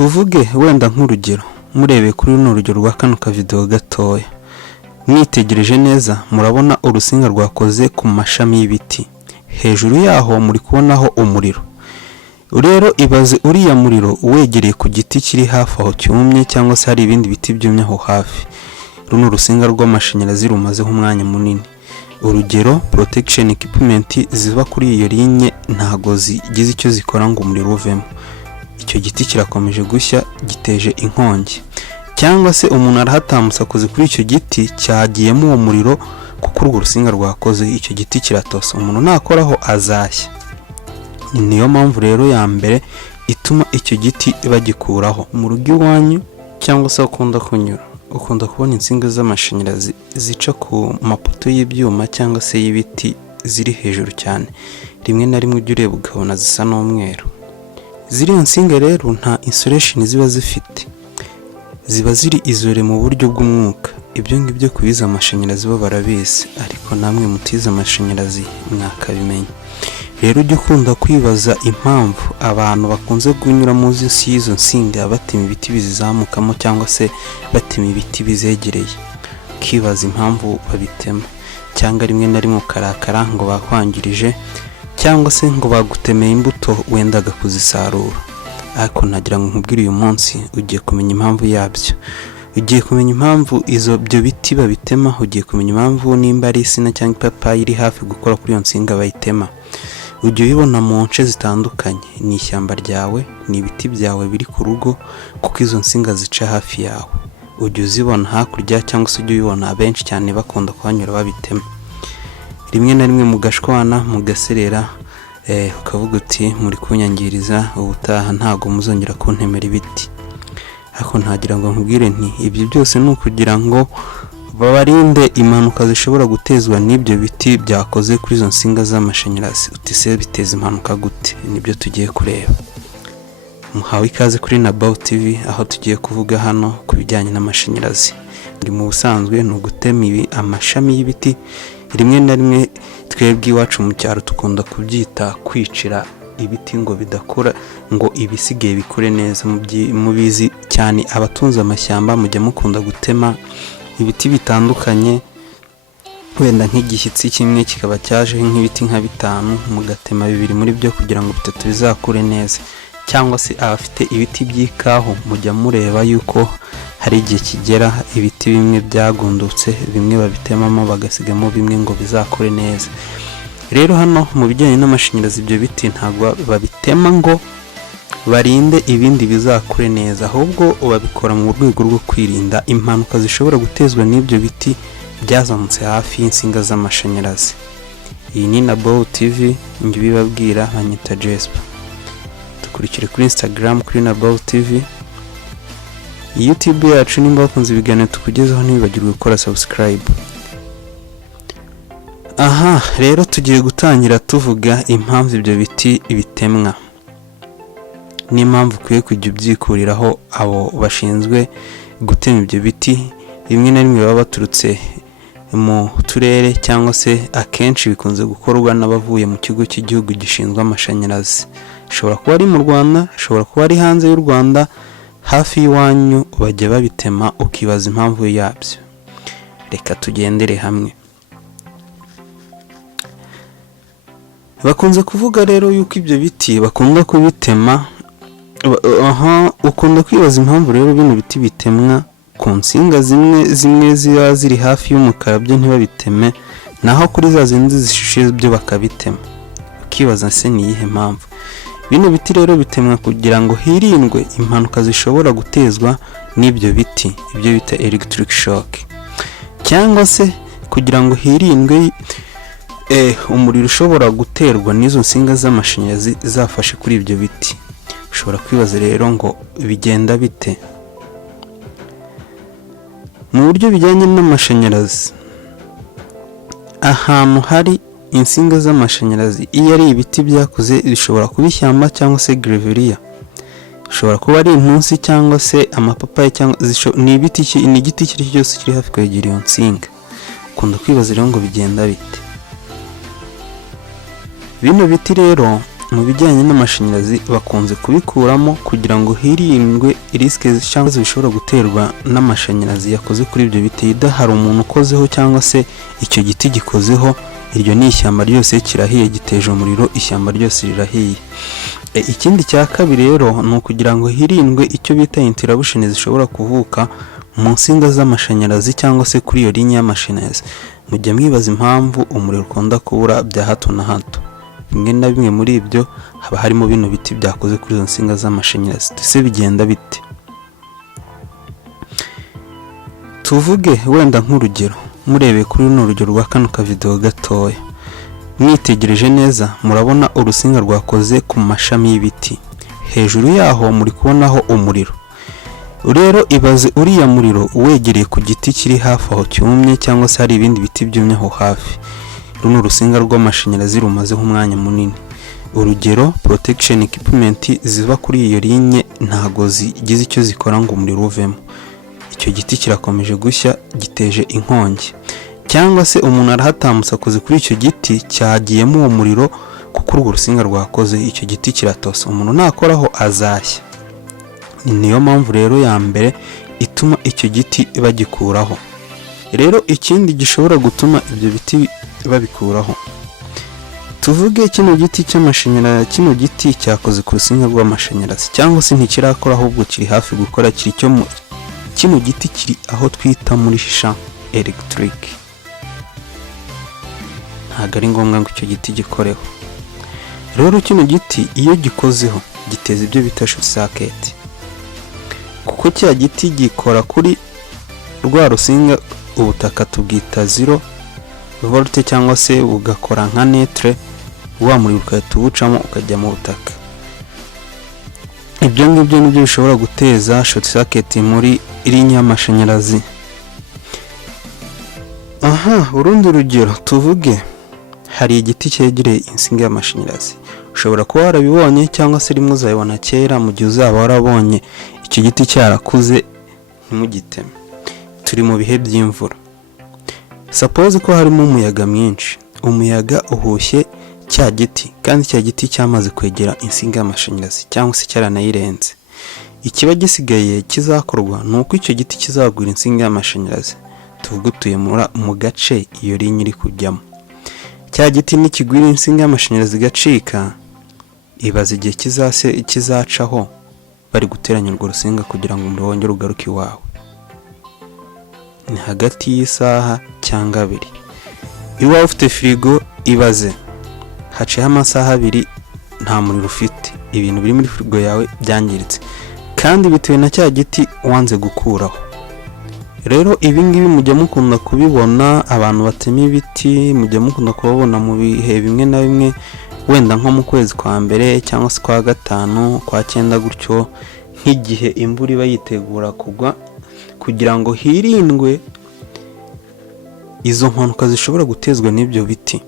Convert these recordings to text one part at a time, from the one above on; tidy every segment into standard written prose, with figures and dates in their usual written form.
tuvuge wenda nk'urugero, murebeye kuri runo rugero rwa kano kavideo gatoya, mwitegereje neza murabona urusinga rwakoze ku mashami y'ibiti, hejuru yaho muri kubonaho umuriro. Rero ibaze uriya muriro wegereye ku giti kiri hafi aho cyumye, cyangwa se hari ibindi biti byumye aho hafi, runo rusinga rw'amashanyarazi rumazeho umwanya munini. Urugero, protection equipment ziva kuri iyo linye ntago zigize icyo zikora ngo umuriro uvemo, icyo giti kirakomeje gushya, giteje inkongi. Cyangwa se umuntu arahatamutse akoze kuri icyo giti, cyagiyemo uwo muriro kuko urwo rusinga rwakoze, icyo giti kiratosa, umuntu nakoraho azashya. Niyo mpamvu rero ya mbere ituma icyo giti bagikuraho. Mu rugo iwanyu cyangwa se ukunda kunyura, ukunda kubona insinga z'amashanyarazi zica ku mapoto y'ibyuma cyangwa se y'ibiti ziri hejuru cyane, rimwe na rimwe ujya ureba ukabona zisa n'umweru. Ziriya nsinga rero nta insulation ziba zifite, ziba ziri izore mu buryo bw'umwuka. Ibyo ngibyo kubiza amashanyarazi bo barabizi, ariko namwe mutize amashanyarazi mwakabimenya. Rero ujye ukunda kwibaza impamvu abantu bakunze kunyura munsi y'izo nsinga batema ibiti bizamukamo cyangwa se batema ibiti bizegereye, ukibaza impamvu babitema, cyangwa rimwe na rimwe ukarakara ngo bakwangirije, cyangwa se ngo bagutemeye imbuto wendaga kuzisarura. Ariko nagira ngo nkubwire uyu munsi ugiye kumenya impamvu yabyo, ugiye kumenya impamvu byo biti babitema, ugiye kumenya impamvu nimba ari isina cyangwa ipapayi iri hafi gukora kuri iyo nsinga bayitema. Ujye ubibona mu nce zitandukanye, ni ishyamba ryawe, ni ibiti byawe biri ku rugo, kuko izo nsinga zica hafi yawe. Ujye uzibona hakurya, cyangwa se ujye ubibona abenshi cyane bakunda kuhanyura babitema. Rimwe na rimwe mugashwana mugaserera, ukavuga uti muri kunyangiriza, ubutaha ntago muzongera kuntemera ibiti. Ariko ntagira ngo nkubwire nti ibyo byose ni ukugira ngo babarinde impanuka zishobora gutezwa n'ibyo biti byakoze kuri izo nsinga z'amashanyarazi. Uti se biteza impanuka gute? Nibyo tugiye kureba. Muhawe ikaze kuri Nabao TV, aho tugiye kuvuga hano ku bijyanye n'amashanyarazi. Ndi mu busanzwe ni ugutema amashami y'ibiti, rimwe na rimwe twebwe iwacu mu cyaro tukunda kubyita kwicira ibiti ngo bidakora, ngo ibisigaye bikore neza. Mubizi cyane abatunze amashyamba mujya mukunda gutema ibiti bitandukanye, wenda nk'igishyitsi kimwe kikaba cyaje nk'ibiti nka 5, mugatema 2 muri byo kugira ngo 3 bizakure neza. Cyangwa se abafite ibiti by'ikaho mujya mureba yuko hari igihe kigera ibiti bimwe byagundutse, bimwe babitemamo bagasigamo bimwe ngo bizakure neza. Rero hano mu bijyanye n'amashanyarazi ibyo biti ntabwo babitema ngo barinde ibindi bizakure neza, ahubwo babikora mu rwego rwo kwirinda impanuka zishobora gutezwa n'ibyo biti byazamutse hafi y'insinga z'amashanyarazi. Iyi ni Nabao TV, njye bibabwira banyita Jesper. Dukurikire kuri Instagram kuri Nabao TV, YouTube yacu nimba bakunze ibiganiro tukugezaho ntibibagirwe gukora subscribe. Aha rero tugiye gutangira tuvuga impamvu ibyo biti bitemwa, n'impamvu ukwiye kujya ubyikuriraho abo bashinzwe gutema ibyo biti. Rimwe na rimwe baba baturutse mu turere, cyangwa se akenshi bikunze gukorwa n'abavuye mu kigo cy'igihugu gishinzwe amashanyarazi. Ishobora kuba ari mu Rwanda, ishobora kuba ari hanze y'u Rwanda, hafi y'iwanyu bajya babitema, ukibaza impamvu yabyo. Reka tugendere hamwe. Bakunze kuvuga rero yuko ibyo biti bakunda kubitema, ukunda kwibaza impamvu rero bino biti bitemwa ku nsinga zimwe ziba ziri hafi y'umukara byo ntibabiteme, naho kuri za zindi zishishe byo bakabitema. Ukibaza se ni iyihe mpamvu? Bino biti rero bitemwa kugira ngo hirindwe impanuka zishobora gutezwa n'ibyo biti, ibyo bita electric shock, cyangwa se kugira ngo hirindwe umuriro ushobora guterwa n'izo nsinga z'amashanyarazi zafashe kuri ibyo biti. Ushobora kwibaza rero ngo bigenda bite? Mu buryo bijyanye n'amashanyarazi, ahantu hari insinga z'amashanyarazi, iyo ari ibiti byakuze, bishobora kuba ishyamba cyangwa se greveriya, bishobora kuba ari intusi cyangwa se amapapayi, cyangwa ni igiti kiri cyose kiri hafi kwegera iyo nsinga. Ukunda kwibaza rero ngo bigenda bite? Bino biti rero mu bijyanye n'amashanyarazi bakunze kubikuramo kugira ngo hirindwe risike cyangwa zishobora guterwa n'amashanyarazi yakoze kuri ibyo biti. Hari umuntu ukozeho cyangwa se icyo giti gikozeho, iryo ni ishyamba ryose kirahiye, giteje umuriro, ishyamba ryose rirahiye. Ikindi cya kabiri rero ni ukugira ngo hirindwe icyo bita interruption zishobora kuvuka mu nsinga z'amashanyarazi cyangwa se kuri iyo linya y'amashanyarazi. Mujya mwibaza impamvu umuriro ukunda kubura bya hato na hato. Bimwe na bimwe muri ibyo haba harimo bino biti byakoze kuri izo nsinga z'amashanyarazi. Ese bigenda bite? Tuvuge wenda nk'urugero, murebeye kuri runo rugero rwa kano kavideo gatoya, mwitegereje neza murabona urusinga rwakoze ku mashami y'ibiti. Hejuru yaho muri kubonaho umuriro. Rero ibaze uriya muriro uwegereye ku giti kiri hafi aho cyumye, cyangwa se hari ibindi biti byumye aho hafi. Runo rusinga rw'amashanyarazi rumazeho umwanya munini. Urugero, protection equipment ziva kuri iyo linye ntago zigize icyo zikora ngo umuriro uvemo. Icyo giti kirakomeje gushya, giteje inkongi. Cyangwa se umuntu arahatambutse akoze kuri icyo giti, cyagiyemo uwo muriro kuko urwo rusinga rwakoze, icyo giti kiratose, umuntu nakoraho azashya. Niyo mpamvu rero ya mbere ituma icyo giti bagikuraho. Rero ikindi gishobora gutuma ibyo biti babikuraho, tuvuge kino giti cy'amashanyarazi, kino giti cyakoze ku rusinga rw'amashanyarazi, cyangwa se ntikirakora ahubwo kiri hafi gukora, kino giti kiri aho twita muri champ electric. Ntabwo ari ngombwa ngo icyo giti gikoreho. Rero kino giti iyo gikozeho giteza ibyo bita short circuit, kuko cya giti gikora kuri rwa rusinga, ubutaka tubwita 0 volt cyangwa se ugakora nka netre, wa muriro ukahita uwucamo ukajya mu butaka. Ibyo ngibyo nibyo bishobora guteza short circuit muri linya y'amashanyarazi. Urundi rugero, tuvuge hari igiti cyegereye insinga y'amashanyarazi. Ushobora kuba warabibonye cyangwa se rimwe uzabibona kera mu gihe uzaba warabonye icyo giti cyarakuze, ntimugiteme. Turi mu bihe by'imvura. Suppose ko harimo umuyaga mwinshi, umuyaga uhushye cya giti, kandi cya giti cyamaze kwegera insinga y'amashanyarazi cyangwa se cyaranayirenze. Ikiba gisigaye kizakorwa ni uko icyo giti kizagwira insinga y'amashanyarazi. Tuvuge utuye mu gace iyo linya iri kujyamo. Cya giti nikigwira insinga y'amashanyarazi gacika, ibaze igihe kizacaho bari guteranya urwo rusinga kugira ngo umuriro wongere ugaruke iwawe. Ni hagati y'isaha cyangwa 2. Iwawe ufite firigo, ibaze haciyeho amasaha 2 nta muriro ufite, ibintu biri muri firigo yawe byangiritse, kandi bitewe na cya giti wanze gukuraho. Rero ibi ngibi mujya mukunda kubibona, abantu batema ibiti mujya mukunda kubabona mu bihe bimwe na bimwe, wenda nko mu kwezi kwa mbere cyangwa se kwa 5, kwa 9 gutyo, nk'igihe imvura iba yitegura kugwa, kugira ngo hirindwe izo mpanuka zishobora gutezwa n'ibyo biti.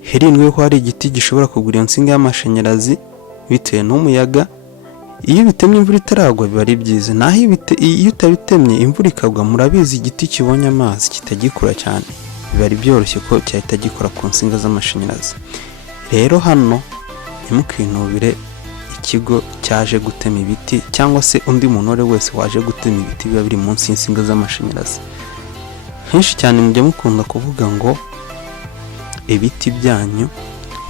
Hirindwe ko hari igiti gishobora kugura insinga y'amashanyarazi bitewe n'umuyaga. Iyo bitemye imvura itaragwa biba ari byiza, naho iyo utabitemye imvura ikagwa, murabizi igiti kibonye amazi kitagikura cyane, biba ari byoroshye ko cyahita gikora ku nsinga z'amashanyarazi. Rero hano ntimukinubire ikigo cyaje gutema ibiti, cyangwa se undi muntu wese waje gutema ibiti biba biri munsi y'insinga z'amashanyarazi. Henshi cyane mujya mukunda kuvuga ngo ibiti byanyu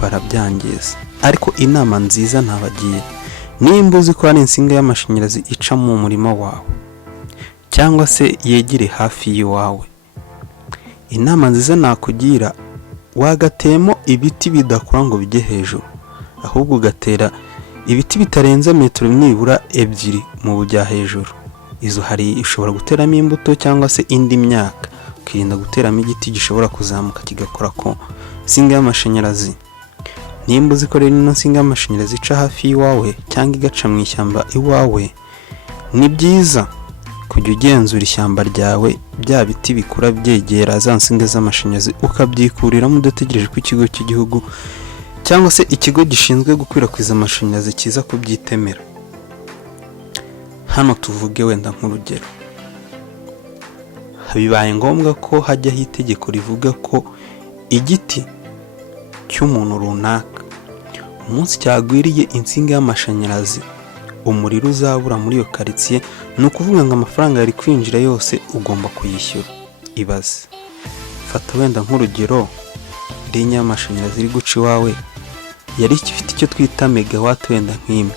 barabyangiza, ariko inama nziza ntabagiye, nimba uzi ko hari insinga y'amashanyarazi ica mu murima wawe cyangwa se yegere hafi y'iwawe, inama nziza nakugira, wagatemo ibiti bidakura ngo bijye hejuru, ahubwo ugatera ibiti bitarenze metero nibura 2 mu bujya hejuru. Izo hari ushobora guteramo imbuto cyangwa se indi myaka, ukirinda guteramo igiti gishobora kuzamuka kigakora ku nsinga y'amashanyarazi. Nimba uzi ko rero ino nsinga y'amashanyarazi ica hafi y'iwawe cyangwa igaca mu ishyamba iwawe, ni byiza kujya ugenzura ishyamba ryawe, bya biti bikura byegera za nsinga z'amashanyarazi, ukabyikuriramo udategereje ko ikigo cy'igihugu cyangwa se ikigo gishinzwe gukwirakwiza amashanyarazi kiza kubyitemera. Hano tuvuge wenda nk'urugero, bibaye ngombwa ko hajyaho itegeko rivuga ko igiti cy'umuntu runaka umunsi cyagwiriye insinga y'amashanyarazi umuriro uzabura muri iyo karitsiye, ni ukuvuga ngo amafaranga yari kwinjira yose ugomba kuyishyura. Ibaze, fata wenda nk'urugero linya y'amashanyarazi iri guca iwawe yari ifite icyo twita megawati wenda nk'imwe,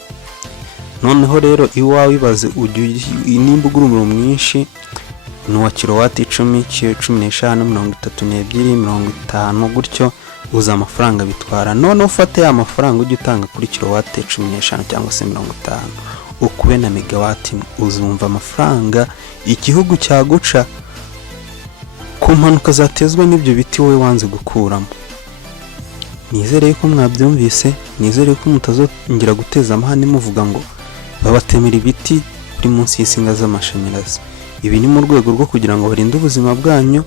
noneho rero iwawe ibaze nimba ugura umuriro mwinshi ni uwa kilowati 10, 15, 32, 50 gutyo, uza amafaranga bitwara. Noneho ufate ya mafaranga ujya utanga kuri kilowati 15 cyangwa se 50 ukube na megawati, uzumva amafaranga igihugu cyaguca ku mpanuka zatezwa n'ibyo biti wowe wanze gukuramo. Nizere ko mwabyumvise, nizere ko mutazongera guteza amahane muvuga ngo babatemera ibiti biri munsi y'insinga z'amashanyarazi. Ibi ni mu rwego rwo kugira ngo barinde ubuzima bwanyu,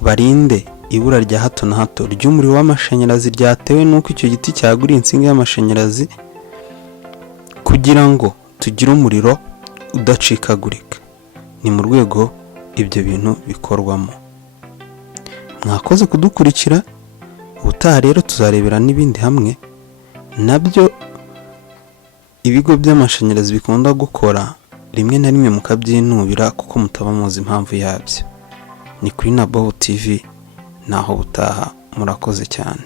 barinde ibura rya hato na hato ry'umuriro w'amashanyarazi ryatewe n'uko icyo giti cyaguriye insinga y'amashanyarazi, kugira ngo tugire umuriro udacikagurika. Ni mu rwego ibyo bintu bikorwamo. Mwakoze kudukurikira, ubutaha rero tuzarebera n'ibindi hamwe nabyo ibigo by'amashanyarazi bikunda gukora, rimwe na rimwe mukabyinubira kuko mutaba muzi impamvu yabyo. Ni kuri na TV, naho ubutaha. Murakoze cyane.